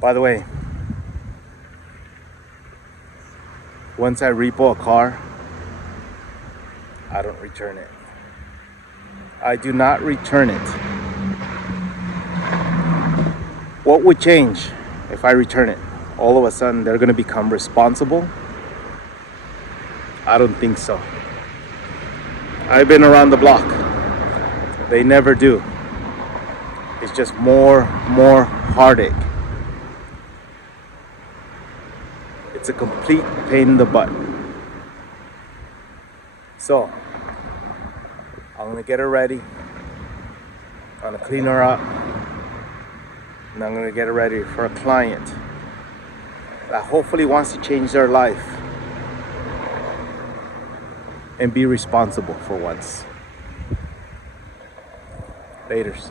By the way, once I repo a car, I don't return it. I do not return it. What would change if I return it? All of a sudden, they're gonna become responsible? I don't think so. I've been around the block. They never do. It's just more heartache. It's a complete pain in the butt. So, I'm gonna get her ready. I'm gonna clean her up. And I'm gonna get her ready for a client that hopefully wants to change their life and be responsible for once. Laters.